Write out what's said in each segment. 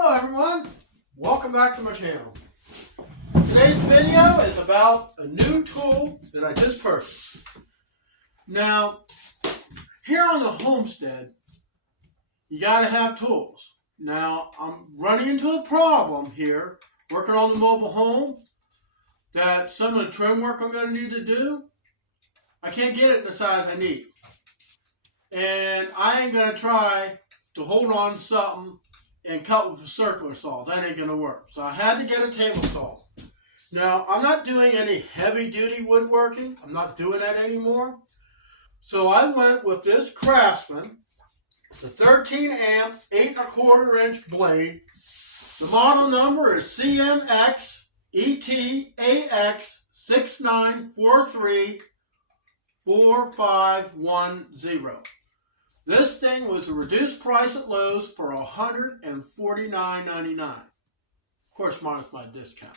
Hello everyone, welcome back to my channel. Today's video is about a new tool that I just purchased. Now, here on the homestead, you gotta have tools. Now, I'm running into a problem here, working on the mobile home, that some of the trim work I'm gonna need to do, I can't get it in the size I need. And I ain't gonna try to hold on to something and cut with a circular saw. That ain't gonna work. So I had to get a table saw. Now, I'm not doing any heavy duty woodworking. I'm not doing that anymore. So I went with this Craftsman, the 13 amp, 8¼ inch blade. The model number is CMX ETAX 69434510. This thing was a reduced price at Lowe's for $149.99. Of course, minus my discount.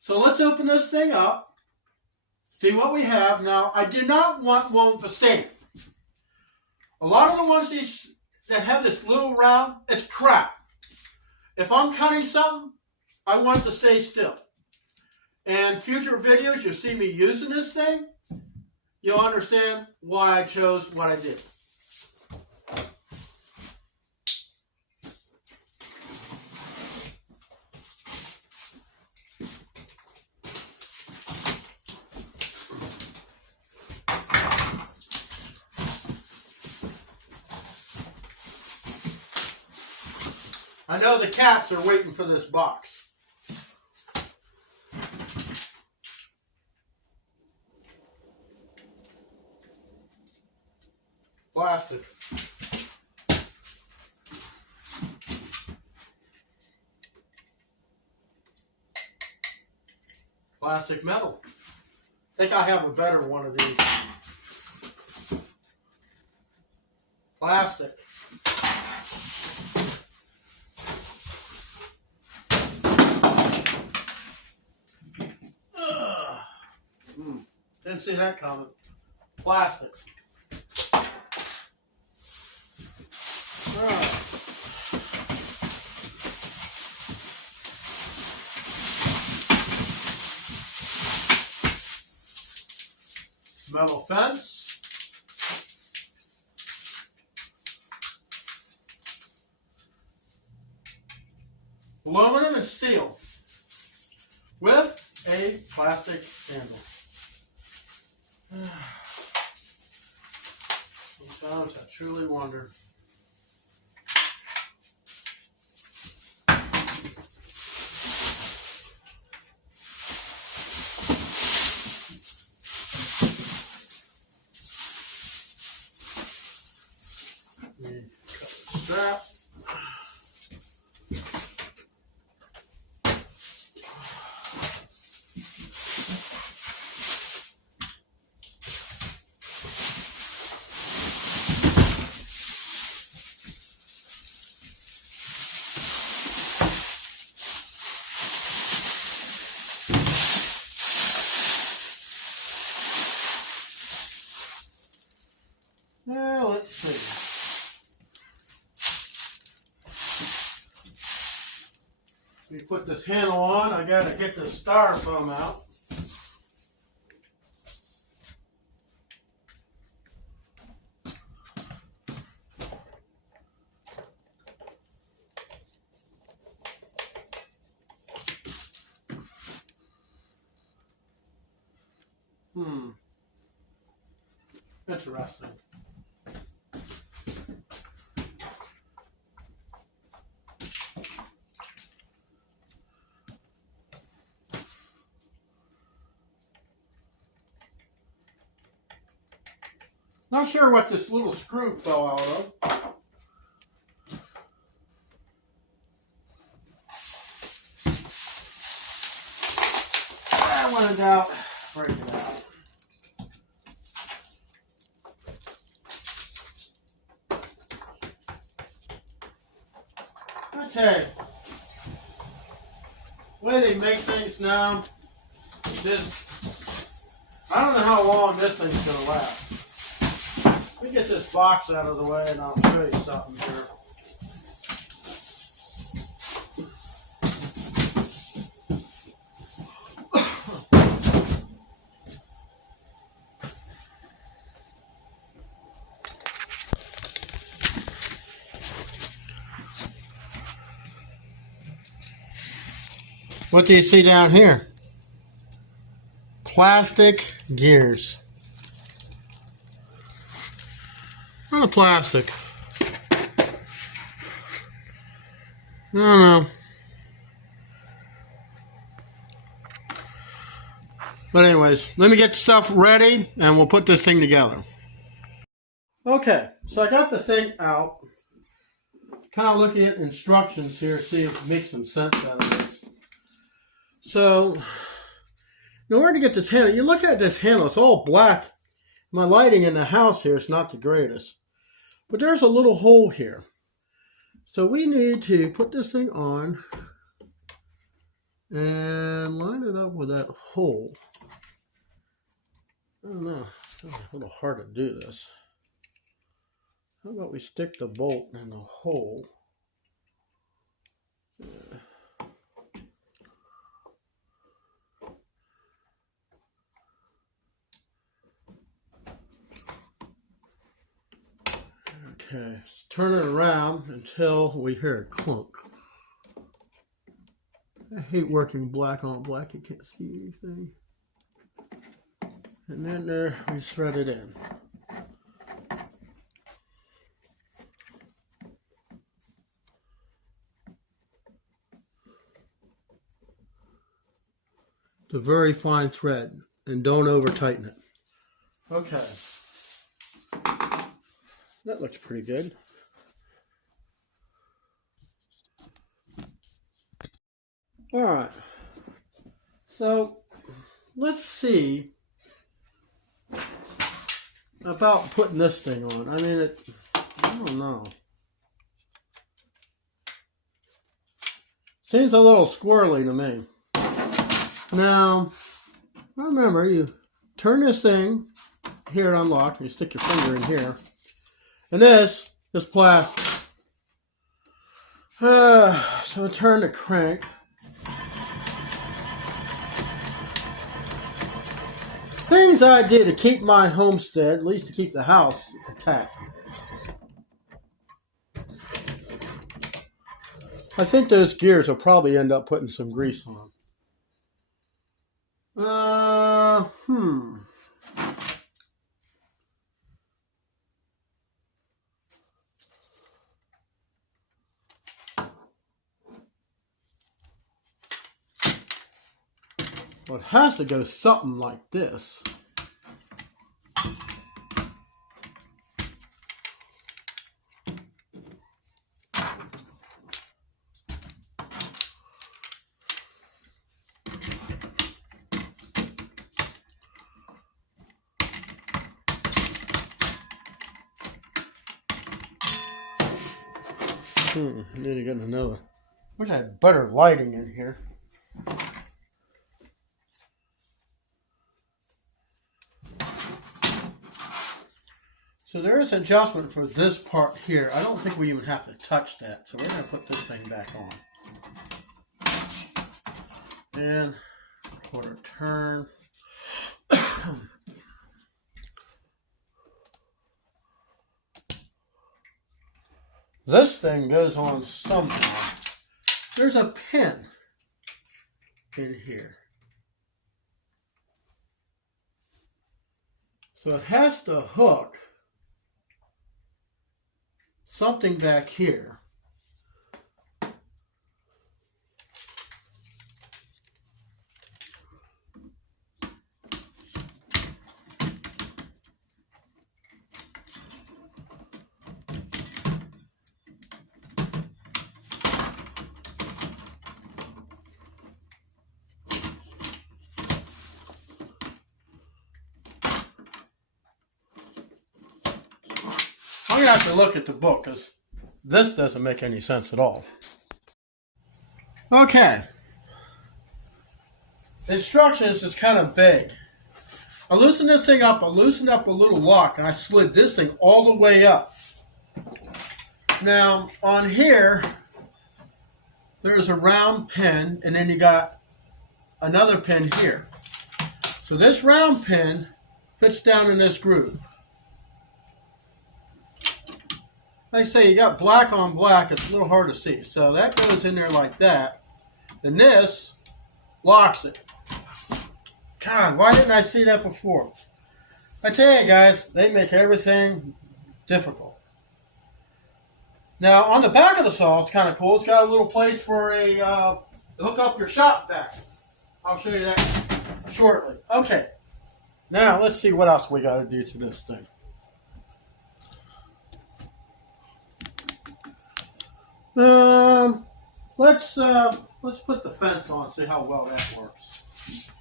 So let's open this thing up, see what we have. Now, I did not want one with a stand. A lot of the ones that have this little round, it's crap. If I'm cutting something, I want it to stay still. And future videos, you'll see me using this thing. You'll understand why I chose what I did. I know the cats are waiting for this box. Plastic. Plastic metal. I think I have a better one of these. Plastic. Didn't see that coming. Plastic. Right. Metal fence. Aluminum and steel with a plastic handle. Sometimes I truly wonder. Cut the strap. Now let's see. Let me put this handle on. I gotta get the styrofoam out. Interesting. Not sure what this little screw fell out of. When in doubt, break it out. Okay. The way they make things now, I don't know how long this thing's going to last. Let me get this box out of the way and I'll show you something here. What do you see down here? Plastic gears. Not a plastic. I don't know. But anyways, let me get the stuff ready and we'll put this thing together. Okay, so I got the thing out. Kind of looking at instructions here, see if it makes some sense out of this. So, in order to get this handle, you look at this handle, it's all black. My lighting in the house here is not the greatest. But there's a little hole here. So we need to put this thing on and line it up with that hole. I don't know, it's a little hard to do this. How about we stick the bolt in the hole? Okay, turn it around until we hear a clunk. I hate working black on black, you can't see anything. And then there, we thread it in. It's a very fine thread, and don't over tighten it. Okay. That looks pretty good. Alright. So, let's see about putting this thing on. I mean, I don't know. Seems a little squirrely to me. Now, remember, you turn this thing here to unlock, and you stick your finger in here. And this is plastic. So turn the crank. Things I did to keep my homestead, at least to keep the house intact. I think those gears will probably end up putting some grease on them. Well, it has to go something like this. Need to get another. Wish I had better lighting in here. So there is adjustment for this part here. I don't think we even have to touch that. So we're going to put this thing back on. And quarter turn. This thing goes on somehow. There's a pin in here. So it has to hook something back here. I'm going to have to look at the book because this doesn't make any sense at all. Okay. The instructions is kind of vague. I loosened this thing up, I loosened up a little lock, and I slid this thing all the way up. Now, on here, there's a round pin, and then you got another pin here. So this round pin fits down in this groove. Like I say, you got black on black, it's a little hard to see. So that goes in there like that. Then this locks it. God, why didn't I see that before? I tell you guys, they make everything difficult. Now, on the back of the saw, it's kind of cool. It's got a little place for a hook up your shop vac. I'll show you that shortly. Okay. Now, let's see what else we got to do to this thing. Let's put the fence on and see how well that works.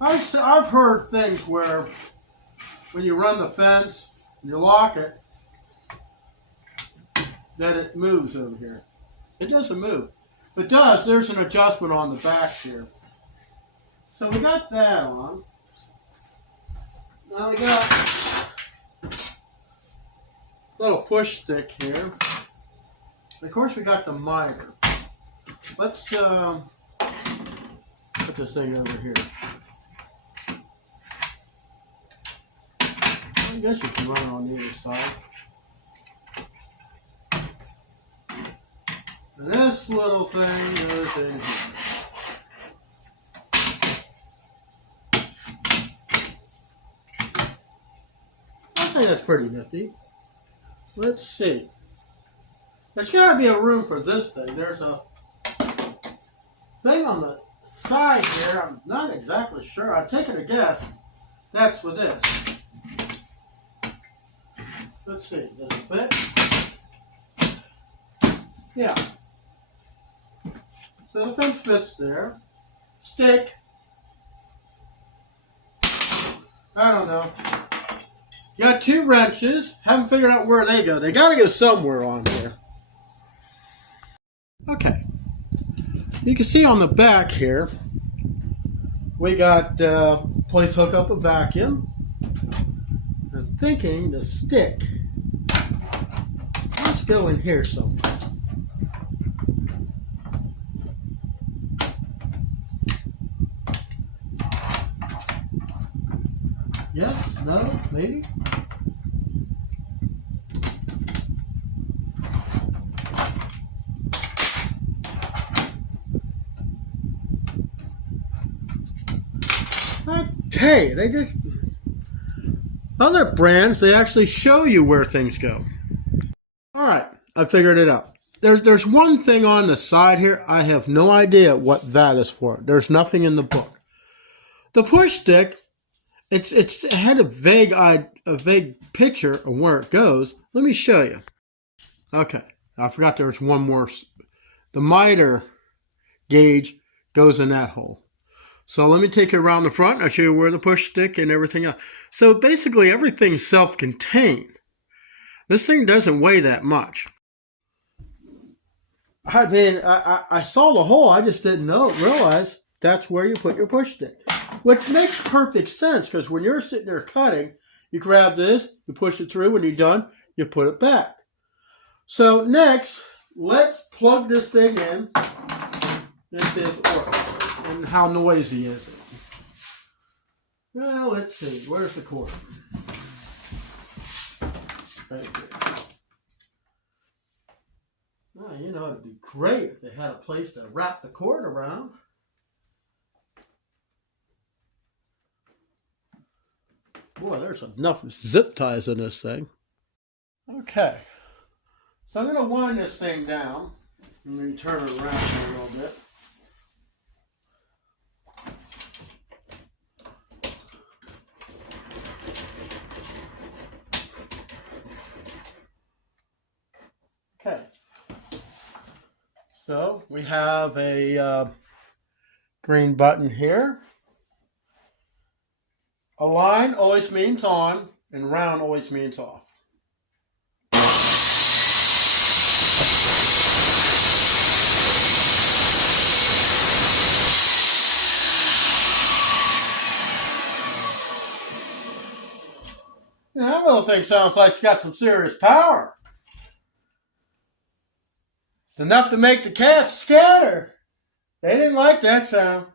I've heard things where when you run the fence and you lock it, that it moves over here. It doesn't move. If it does, there's an adjustment on the back here. So we got that on. Now we got a little push stick here. And of course we got the miter. Let's put this thing over here. I guess you can run it on either side. And this little thing goes in here. I think that's pretty nifty. Let's see. There's got to be a room for this thing. There's a thing on the side here. I'm not exactly sure. I'm taking a guess. That's for this. Let's see. Does it fit? Yeah. So the fence fits there. Stick. I don't know. You got two wrenches. Haven't figured out where they go. They got to go somewhere on here. Okay. You can see on the back here, we got place to hook up a vacuum. I'm thinking the stick must go in here somewhere. Yes? No? Maybe? Hey, they just... Other brands, they actually show you where things go. Alright, I figured it out. There's one thing on the side here. I have no idea what that is for. There's nothing in the book. The push stick, it had a vague picture of where it goes. Let me show you. Okay, I forgot there was one more. The miter gauge goes in that hole. So let me take you around the front. I'll show you where the push stick and everything else. So basically everything's self-contained. This thing doesn't weigh that much. I mean, I saw the hole. I just didn't realize that's where you put your push stick. Which makes perfect sense, because when you're sitting there cutting, you grab this, you push it through. When you're done, you put it back. So next, let's plug this thing in and see if it works. And how noisy is it? Well, let's see. Where's the cord? Right here. Well, you know, it'd be great if they had a place to wrap the cord around. Boy, there's enough zip ties in this thing. Okay. So I'm going to wind this thing down. And then turn it around a little bit. Okay, so we have a green button here. A line always means on, and round always means off. Yeah, that little thing sounds like it's got some serious power. It's enough to make the cats scatter. They didn't like that sound.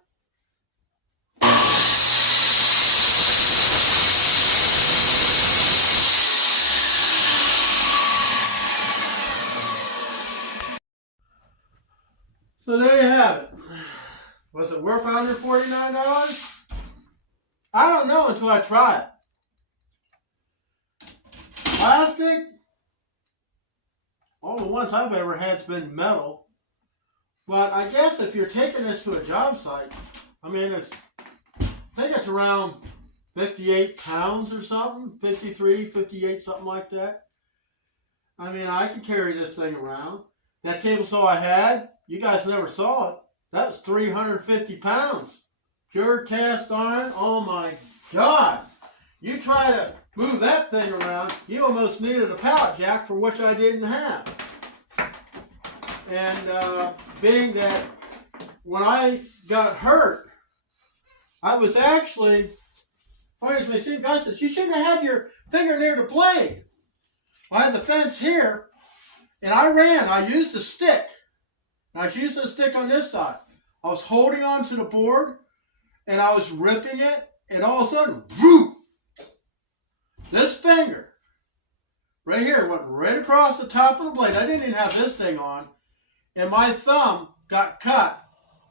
it worth $149? I don't know until I try it. Plastic? All the ones I've ever had's been metal. But I guess if you're taking this to a job site, I mean, I think it's around 58 pounds or something, 53, 58, something like that. I mean, I can carry this thing around. That table saw I had, you guys never saw it. That was 350 pounds. Pure cast iron. Oh my God. You try to move that thing around, you almost needed a pallet jack, for which I didn't have. And being that when I got hurt, I was actually, guy said, you shouldn't have had your finger near the blade. I had the fence here, and I used a stick. I was using a stick on this side. I was holding on to the board, and I was ripping it, and all of a sudden, whoop! This finger, right here, went right across the top of the blade. I didn't even have this thing on, and my thumb got cut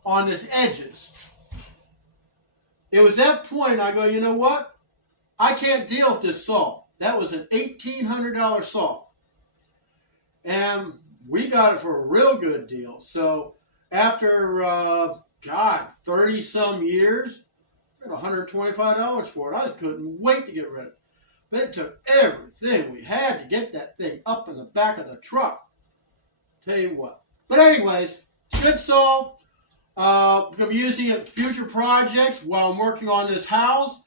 on its edges. It was that point I go, you know what? I can't deal with this saw. That was an $1,800 saw. And we got it for a real good deal. So after, 30 some years, I got $125 for it. I couldn't wait to get rid of it. But it took everything we had to get that thing up in the back of the truck. Tell you what. But anyways, it's a good saw. I'm going to be using it in future projects while I'm working on this house,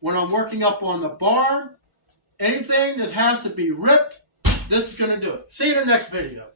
when I'm working up on the barn. Anything that has to be ripped, this is going to do it. See you in the next video.